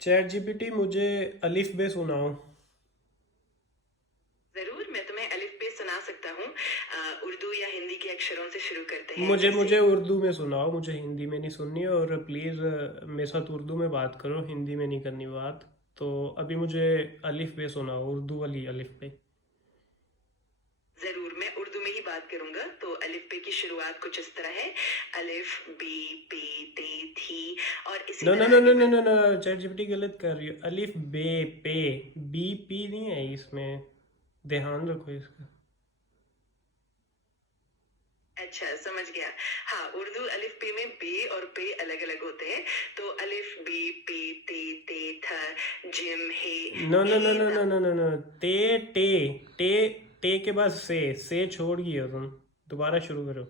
Chat GPT मुझे अलिफ बे सुनाओ। जरूर, मैं तुम्हें अलिफ बे सुना सकता हूँ। उर्दू या हिंदी के अक्षरों से शुरू करते हैं, मुझे जैसे। मुझे उर्दू में सुनाओ, मुझे हिंदी में नहीं सुननी, और प्लीज़ मेरे साथ उर्दू में बात करो, हिंदी में नहीं करनी बात। तो अभी मुझे अलिफ बे सुनाओ, उर्दू वाली अलिफ बे। जरूर, मैं उर्दू में ही बात करूंगा। तो अलिफ बे की शुरुआत कुछ इस तरह है। अलिफ बे पे ते थी, और इसी नो नो तरह नो आगे नो नो बढ़। नो नो, चैट जीपीटी गलत कर रही हो। अलिफ बे पे, बी पी नहीं है इसमें, ध्यान रखो इसका। अच्छा, समझ गया। हाँ, उर्दू अलिफ बे में बे और पे अलग अलग होते हैं। तो अलिफ बे पे ते थ जिम नो नो नो हे नो दा। नो नो नो नो, ते टे टे टे के बाद से छोड़ गई हो तुम। दोबारा शुरू करो।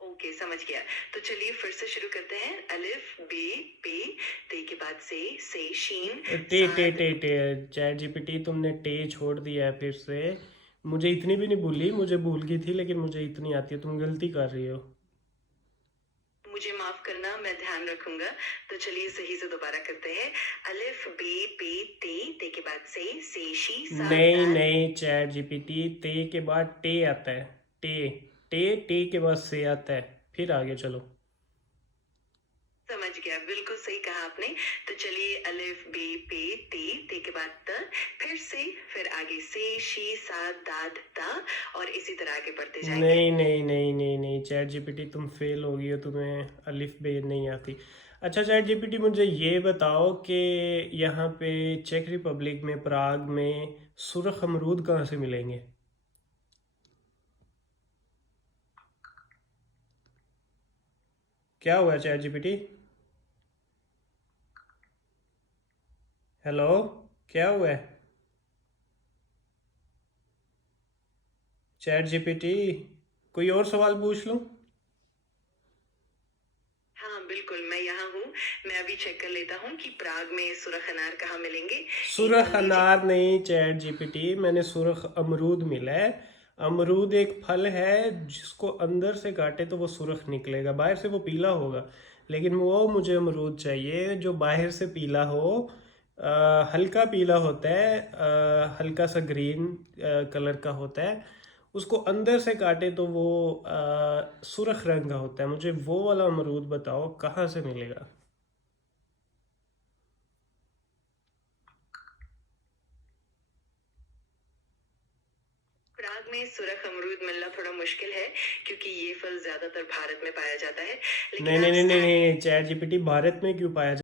ओके, समझ गया। तो चलिए फिर से शुरू करते हैं। अलिफ बे पे ते के बाद से शीन टे टे साद। टे टे चैट जीपीटी तुमने टे छोड़ दिया है फिर से। मुझे इतनी भी नहीं भूली, मुझे भूल गई थी, लेकिन मुझे इतनी आती है, तुम गलती कर रही हो। मुझे माफ करना, मैं ध्यान रखूंगा। तो चलिए सही से दोबारा करते हैं। अलिफ बे पे ते के बाद से शी सा नहीं दाल। नहीं, चैट जीपीटी ते के बाद टे आता है। टे टे के बाद से आता है। फिर आगे चलो। समझ गया, बिल्कुल सही कहा आपने। तो चलिए, अलिफ बे पे ते के बाद त, फिर से, फिर आगे से शी सा दाद ता, और इसी तरह आगे बढ़ते जाएंगे। नहीं नहीं नहीं नहीं नहीं, चैट जीपीटी तुम फेल हो गई हो, तुम्हें अलिफ बे नहीं आती। अच्छा चैट जीपीटी मुझे ये बताओ कि यहाँ पे चेक रिपब्लिक में, प्राग में सुरख अमरूद कहाँ से मिलेंगे? क्या हुआ चैट जीपीटी? हेलो, क्या हुआ है चैट जीपीटी? कोई और सवाल पूछ लूँ? हाँ बिल्कुल, मैं यहाँ हूँ। मैं अभी चेक कर लेता हूँ कि प्राग में सुरख अनार कहाँ मिलेंगे। एक सुरख पल दीजिए। अनार नहीं चैट जीपीटी, मैंने सुरख अमरूद मिला है। अमरूद एक फल है जिसको अंदर से काटे तो वो सुरख निकलेगा, बाहर से वो पीला होगा। लेकिन वो मुझे अमरूद चाहिए जो बाहर से पीला हो, हल्का पीला होता है, हल्का सा ग्रीन कलर का होता है। उसको अंदर से काटे तो वो सुर्ख रंग का होता है। मुझे वो वाला अमरूद बताओ कहाँ से मिलेगा। प्राग में सुरख अमरूद मिलना थोड़ा मुश्किल है, क्योंकि ये फल ज्यादातर भारत में पाया जाता है। नहीं लेकिन नहीं आप नहीं नहीं स्थानीय। नहीं, चैट जीपीटी भारत में क्यों पाया